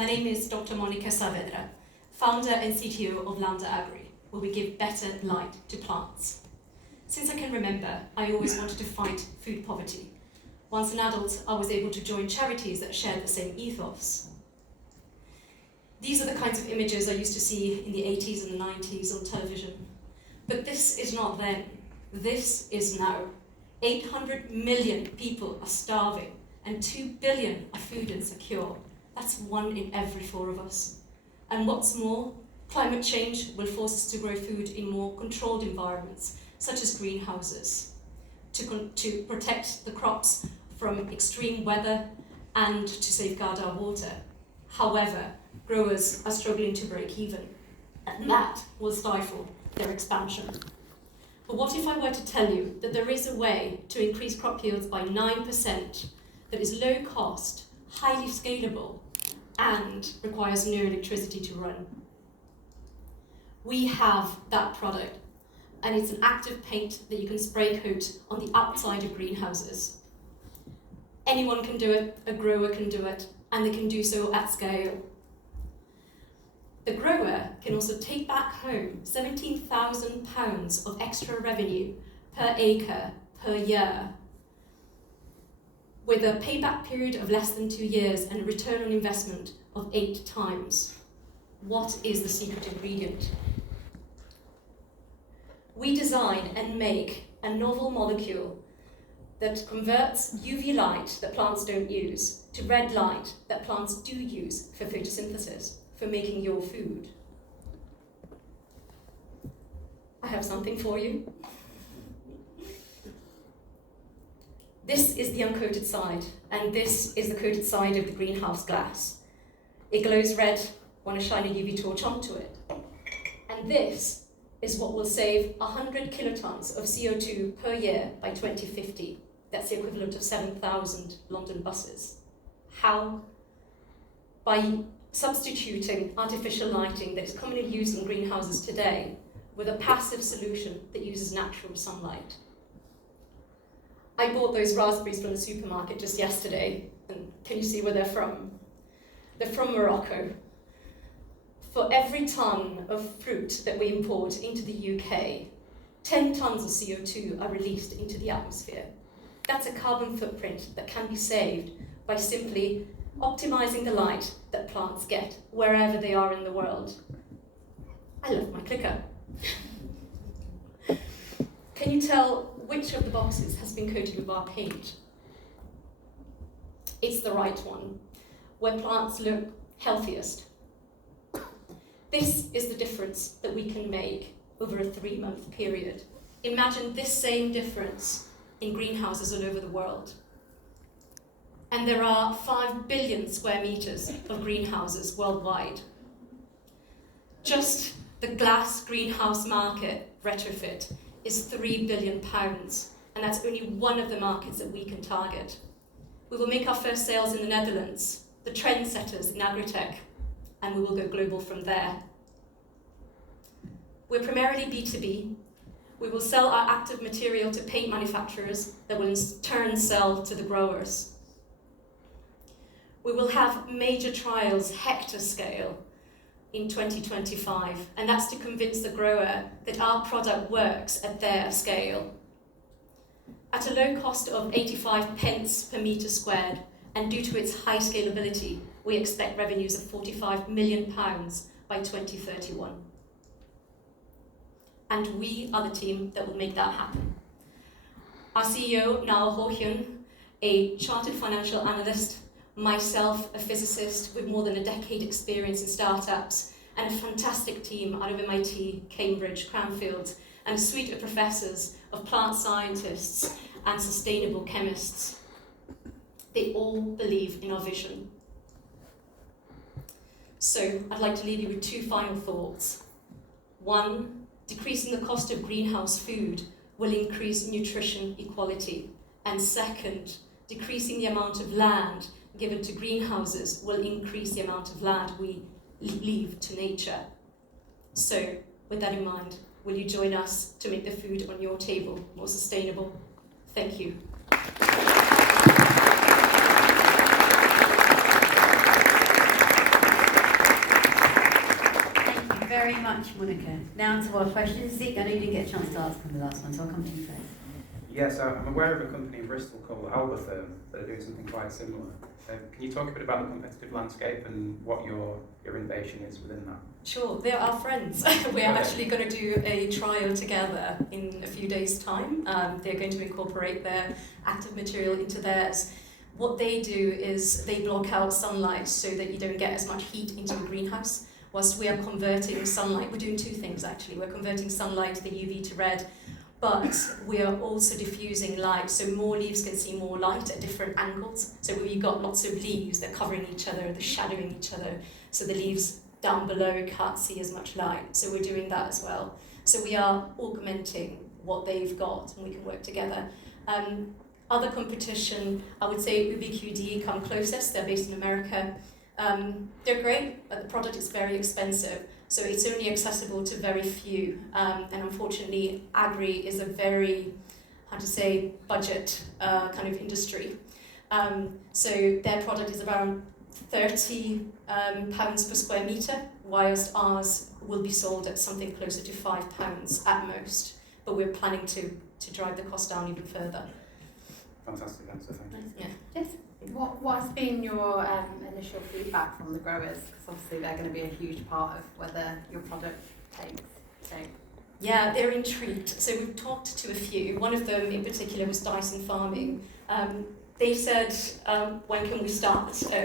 My name is Dr. Monica Saavedra, founder and CTO of Lambda, where we give better light to plants. Since I can remember, I always wanted to fight food poverty. Once an adult, I was able to join charities that shared the same ethos. These are the kinds of images I used to see in the 80s and the 90s on television. But this is not then. This is now. 800 million people are starving, and 2 billion are food insecure. That's 1 in every 4 of us. And what's more, climate change will force us to grow food in more controlled environments, such as greenhouses, to protect the crops from extreme weather and to safeguard our water. However, growers are struggling to break even, and that will stifle their expansion. But what if I were to tell you that there is a way to increase crop yields by 9% that is low cost, highly scalable, and requires no electricity to run? We have that product, and it's an active paint that you can spray coat on the outside of greenhouses. Anyone can do it, a grower can do it, and they can do so at scale. The grower can also take back home £17,000 of extra revenue per acre per year, with a payback period of less than 2 years and a return on investment of 8 times. What is the secret ingredient? We design and make a novel molecule that converts UV light that plants don't use to red light that plants do use for photosynthesis, for making your food. I have something for you. This is the uncoated side, and this is the coated side of the greenhouse glass. It glows red when I shine a UV torch onto it. And this is what will save 100 kilotons of CO2 per year by 2050. That's the equivalent of 7,000 London buses. How? By substituting artificial lighting that is commonly used in greenhouses today with a passive solution that uses natural sunlight. I bought those raspberries from the supermarket just yesterday, and can you see where they're from? They're from Morocco. For every tonne of fruit that we import into the UK, 10 tonnes of CO2 are released into the atmosphere. That's a carbon footprint that can be saved by simply optimizing the light that plants get wherever they are in the world. I love my clicker. Can you tell which of the boxes has been coated with our paint? It's the right one, where plants look healthiest. This is the difference that we can make over a 3-month period. Imagine this same difference in greenhouses all over the world. And there are 5 billion square meters of greenhouses worldwide. Just the glass greenhouse market retrofit is £3 billion, and that's only one of the markets that we can target. We will make our first sales in the Netherlands, the trendsetters in agritech, and we will go global from there. We're primarily B2B. We will sell our active material to paint manufacturers that will in turn sell to the growers. We will have major trials, hectare scale, in 2025, and that's to convince the grower that our product works at their scale. At a low cost of 85 pence per metre squared, and due to its high scalability, we expect revenues of £45 million by 2031. And we are the team that will make that happen. Our CEO, Nao Ho-hyun, a chartered financial analyst, myself, a physicist with more than a decade experience in startups, and a fantastic team out of MIT, Cambridge, Cranfield, and a suite of professors of plant scientists and sustainable chemists. They all believe in our vision. So I'd like to leave you with 2 final thoughts. 1, decreasing the cost of greenhouse food will increase nutrition equality. And 2nd, decreasing the amount of land given to greenhouses will increase the amount of land we leave to nature. So, with that in mind, will you join us to make the food on your table more sustainable? Thank you. very much, Monica. Now to our questions. Zeke, I know you didn't get a chance to ask on the last one, so I'll come to you first. Yes, I'm aware of a company in Bristol called Albatherm that are doing something quite similar. Can you talk a bit about the competitive landscape and what your innovation is within that? Sure, they're our friends. We're actually going to do a trial together in a few days' time. They're going to incorporate their active material into theirs. What they do is they block out sunlight so that you don't get as much heat into the greenhouse. Whilst we are converting sunlight, we're doing two things actually. We're converting sunlight, the UV to red, but we are also diffusing light, so more leaves can see more light at different angles. So we've got lots of leaves, they're covering each other, they're shadowing each other, so the leaves down below can't see as much light. So we're doing that as well. So we are augmenting what they've got, and we can work together. Other competition, I would say UbiQD come closest. They're based in America. They're great, but the product is very expensive. So it's only accessible to very few. And unfortunately, agri is a very, budget kind of industry. So their product is around £30 per square metre, whilst ours will be sold at something closer to £5 at most. But we're planning to drive the cost down even further. Fantastic answer, thank you. Yeah. Yes. What has been your initial feedback from the growers? Because obviously they're going to be a huge part of whether your product takes shape. Yeah, they're intrigued. So we've talked to a few. One of them in particular was Dyson Farming. They said, when can we start?